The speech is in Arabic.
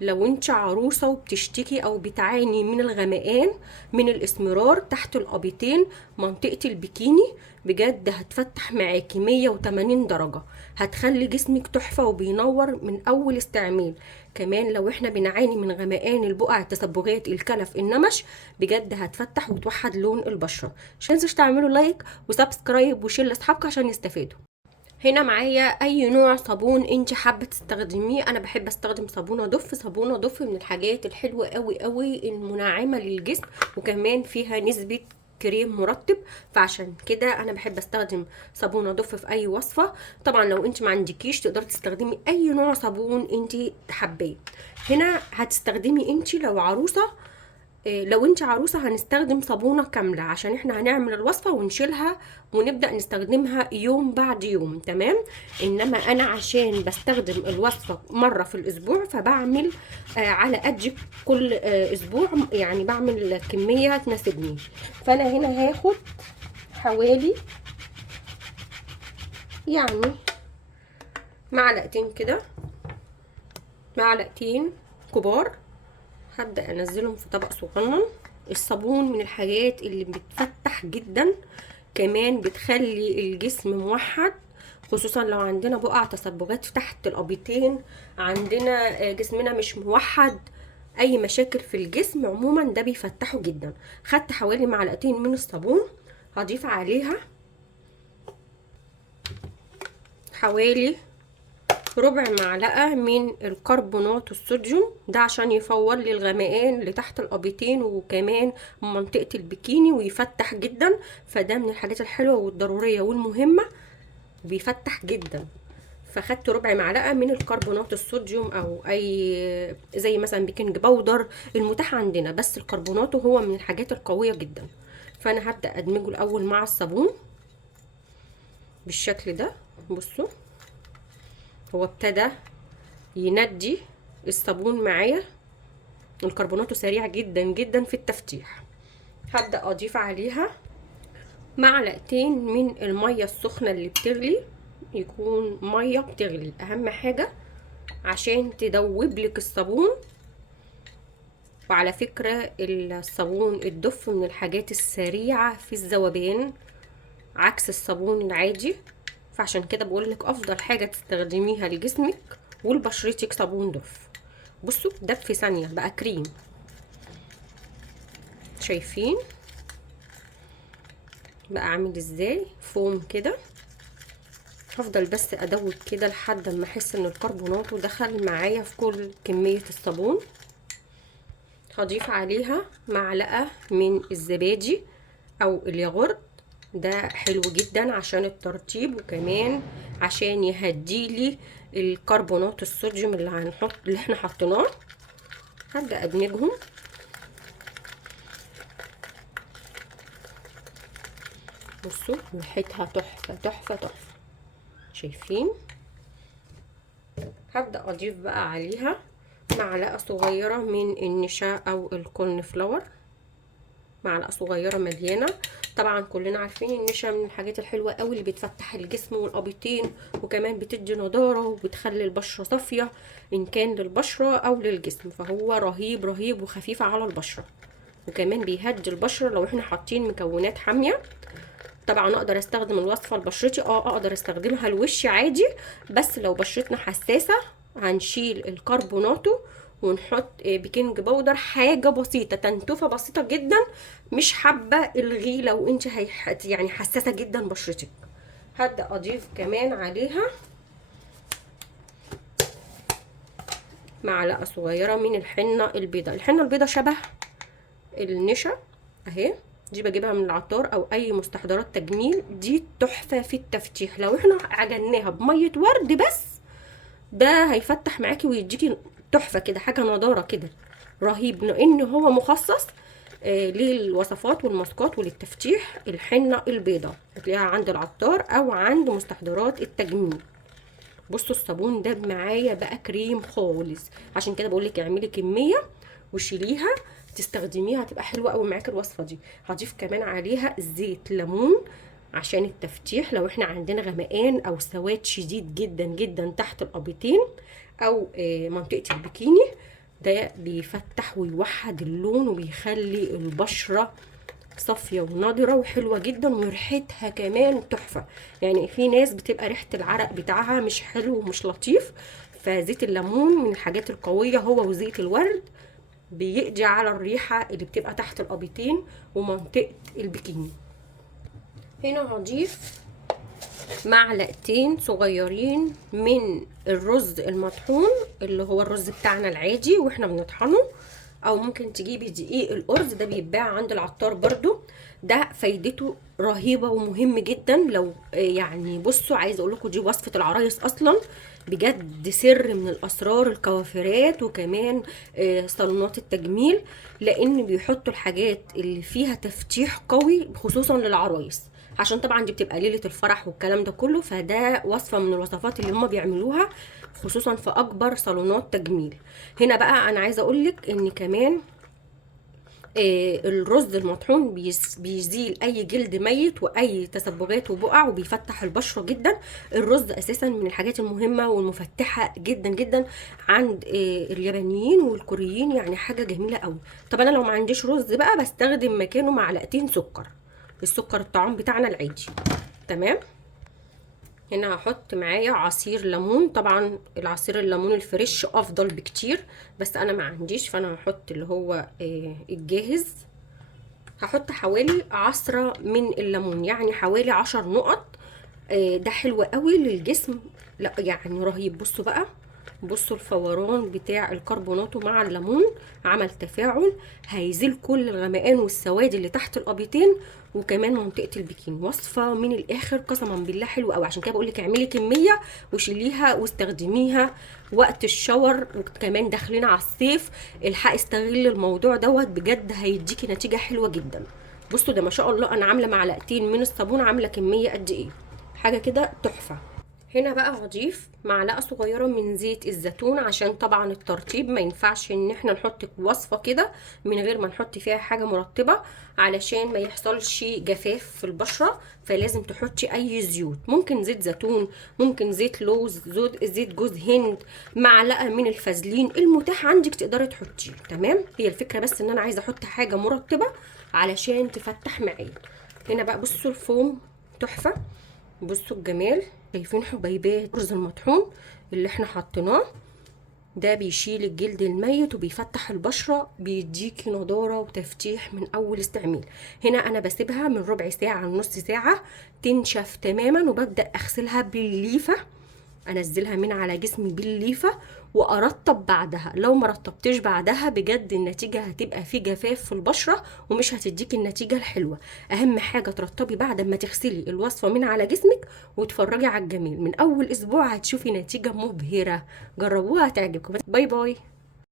لو انت عروسة وبتشتكي او بتعاني من الغمقان من الاسمرار تحت الابيتين منطقة البكيني، بجد هتفتح معاكي 180 درجة، هتخلي جسمك تحفة وبينور من اول استعمال. كمان لو احنا بنعاني من غمقان البقع التسبغات الكلف النمش، بجد هتفتح وتوحد لون البشرة. مش تنسوش تعملوا لايك وسبسكرايب وشير لاصحابكم عشان يستفادوا. هنا معايا اي نوع صابون انت حابه تستخدميه. انا بحب استخدم صابونه ضف. صابونه ضف من الحاجات الحلوه قوي قوي المنعمه للجسم، وكمان فيها نسبه كريم مرطب، فعشان كده انا بحب استخدم صابونه ضف في اي وصفه. طبعا لو انت ما عندكيش تقدري تستخدمي اي نوع صابون انت حباه. هنا هتستخدمي انت لو عروسه، لو انت عروسة هنستخدم صابونة كاملة عشان احنا هنعمل الوصفة ونشيلها ونبدأ نستخدمها يوم بعد يوم، تمام. انما انا عشان بستخدم الوصفة مرة في الاسبوع فبعمل على قد كل اسبوع، يعني بعمل كمية تناسبني. فانا هنا هاخد حوالي يعني معلقتين كده، معلقتين كبار، هبدأ انزلهم في طبق صغنن. الصابون من الحاجات اللي بتفتح جدا، كمان بتخلي الجسم موحد، خصوصا لو عندنا بقع تسبغات تحت الابيتين، عندنا جسمنا مش موحد، اي مشاكل في الجسم عموما ده بيفتحه جدا. خدت حوالي معلقتين من الصابون، هضيف عليها حوالي ربع معلقة من الكربونات الصوديوم، ده عشان يفور لي الغمقان اللي تحت الابيتين وكمان منطقة البكيني ويفتح جدا. فده من الحاجات الحلوة والضرورية والمهمة، بيفتح جدا. فخدت ربع معلقة من الكربونات الصوديوم او اي زي مثلا بيكنج باودر المتاح عندنا، بس الكربونات هو من الحاجات القوية جدا. فانا هبدأ ادمجه الاول مع الصابون بالشكل ده. بصوا هو ابتدى يندي الصابون معايا، الكربونات سريع جدا جدا في التفتيح. هبدأ اضيف عليها معلقتين من المية السخنة اللي بتغلي، يكون مية بتغلي اهم حاجة عشان تدوب لك الصابون. وعلى فكرة الصابون الدف من الحاجات السريعة في الذوبان عكس الصابون العادي، فعشان كده بقولك افضل حاجة تستخدميها لجسمك ولبشرتك صابون دف. بصوا دب في ثانية بقى كريم، شايفين بقى عامل ازاي فوم كده. هفضل بس ادوب كده لحد ما احس ان الكربونات دخل معايا في كل كمية الصابون. هضيف عليها معلقة من الزبادي او الياغورت، ده حلو جدا عشان الترطيب وكمان عشان يهديلي الكربونات الصوديوم اللي احنا حطيناه. هبدأ ادمجهم. بصوا ريحتها تحفة تحفة تحفة، شايفين. هبدأ اضيف بقى عليها معلقة صغيرة من النشا او الكورن فلاور، معلقة صغيرة مليانة. طبعا كلنا عارفين النشا من الحاجات الحلوة قوي اللي بتفتح الجسم والابيتين، وكمان بتدي نضارة وبتخلي البشرة صافية ان كان للبشرة او للجسم، فهو رهيب رهيب وخفيف على البشرة، وكمان بيهدي البشرة لو احنا حاطين مكونات حامية. طبعا اقدر استخدم الوصفه لبشرتي، اقدر استخدمها لوشي عادي، بس لو بشرتنا حساسه هنشيل الكربوناتو ونحط بيكنج باودر، حاجه بسيطه تنتوفه بسيطه جدا، مش حابه الغي لو انت يعني حساسه جدا بشرتك. هبدا اضيف كمان عليها معلقه صغيره من الحنه البيضاء. الحنه البيضاء شبه النشا اهي، دي بجيبها من العطار او اي مستحضرات تجميل، دي تحفه في التفتيح. لو احنا عجناها بميه ورد بس ده هيفتح معاكي ويديكي تحفه كده، حاجه نضاره كده، رهيب، لان هو مخصص للوصفات والماسكات وللتفتيح. الحنه البيضاء هتلاقيها عند العطار او عند مستحضرات التجميل. بصوا الصابون ده معايا بقى كريم خالص، عشان كده بقولك اعملي كميه وشيليها تستخدميها، هتبقى حلوه قوي معاكي الوصفه دي. هضيف كمان عليها زيت ليمون عشان التفتيح، لو احنا عندنا غمقان او سواد شديد جدا جدا تحت الابيتين او منطقه البكيني، ده بيفتح ويوحد اللون وبيخلي البشرة صافية ونضرة وحلوة جدا، وريحتها كمان تحفة. يعني في ناس بتبقى ريحة العرق بتاعها مش حلو ومش لطيف، فزيت الليمون من الحاجات القوية، هو وزيت الورد بيقضي على الريحة اللي بتبقى تحت القبيتين ومنطقة البكيني. هنا هضيف معلقتين صغيرين من الرز المطحون، اللي هو الرز بتاعنا العادي واحنا بنطحنه، او ممكن تجيبي دقيق الارز، ده بيتباع عند العطار برضو. ده فايدته رهيبه ومهم جدا. لو يعني بصوا، عايزه اقول لكم دي وصفه العرايس اصلا، بجد سر من الاسرار الكوافيرات وكمان صالونات التجميل، لان بيحطوا الحاجات اللي فيها تفتيح قوي خصوصا للعرايس، عشان طبعا دي بتبقى ليله الفرح والكلام ده كله. فده وصفه من الوصفات اللي هم بيعملوها خصوصا في اكبر صالونات تجميل. هنا بقى انا عايزه اقولك ان كمان الرز المطحون بيزيل اي جلد ميت واي تسبغات وبقع، وبيفتح البشره جدا. الرز اساسا من الحاجات المهمه والمفتحه جدا جدا عند اليابانيين والكوريين، يعني حاجه جميله قوي. طب انا لو ما عنديش رز بقى بستخدم مكانه معلقتين سكر، السكر الطعام بتاعنا العادي. تمام. هنا هحط معايا عصير ليمون، طبعا العصير الليمون الفريش افضل بكتير، بس انا ما عنديش، فانا هحط اللي هو الجاهز. هحط حوالي 10 من الليمون، يعني حوالي 10 نقط. ده حلو قوي للجسم، لا يعني رهيب. بصوا بقى، بصوا الفوران بتاع الكربوناتو مع الليمون عمل تفاعل، هيزيل كل الغمقان والسواد اللي تحت الابيضين وكمان منطقه البكين. وصفه من الاخر قسما بالله حلوه قوي، عشان كده بقول لك اعملي كميه وشيليها واستخدميها وقت الشاور، وكمان داخلين على الصيف الحق استغل الموضوع دوت، بجد هيديكي نتيجه حلوه جدا. بصوا ده ما شاء الله، انا عامله معلقتين من الصابون، عامله كميه قد ايه، حاجه كده تحفه. هنا بقى هضيف معلقه صغيره من زيت الزيتون، عشان طبعا الترطيب ما ينفعش ان احنا نحط وصفه كده من غير ما نحط فيها حاجه مرطبه، علشان ما يحصلش جفاف في البشره. فلازم تحطي اي زيوت، ممكن زيت زيتون، ممكن زيت لوز، زيت جوز هند، معلقه من الفازلين، المتاح عندك تقدري تحطيه. تمام. هي الفكره بس ان انا عايزه احط حاجه مرطبه علشان تفتح معايا. هنا بقى بصوا الفوم تحفه، بصوا الجمال. شايفين حبيبات الرز المطحون اللي احنا حطيناه ده بيشيل الجلد الميت وبيفتح البشره، بيديكي نضاره وتفتيح من اول استعمال. هنا انا بسيبها من ربع ساعه لنص ساعه تنشف تماما، وببدا اغسلها بالليفه، انزلها من على جسمي بالليفه وارطب بعدها. لو ما رطبتش بعدها بجد النتيجه هتبقى في جفاف في البشره ومش هتديكي النتيجه الحلوه. اهم حاجه ترطبي بعد ما تغسلي الوصفه من على جسمك وتفرجي على الجميل. من اول اسبوع هتشوفي نتيجه مبهره، جربوها هتعجبكم. باي باي.